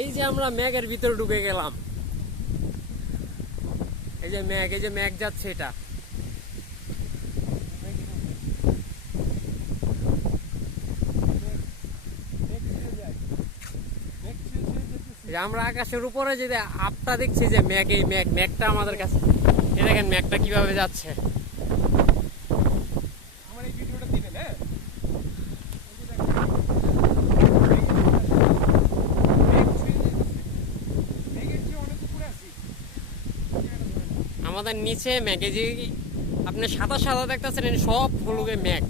এই যে আমরা ম্যাগের ভিতরে ঢুকে গেলাম। এই যে ম্যাগ যাচ্ছে এটা। আমরা আকাশের উপরে যে আপটা দেখছি যে ম্যাগ, এই ম্যাগটা আমাদের কাছে, এই দেখেন ম্যাগটা কিভাবে যাচ্ছে। আমাদের নিচে ম্যাগে যে আপনি সাদা সাদা দেখতেছেন সব হলুগে ম্যাগ।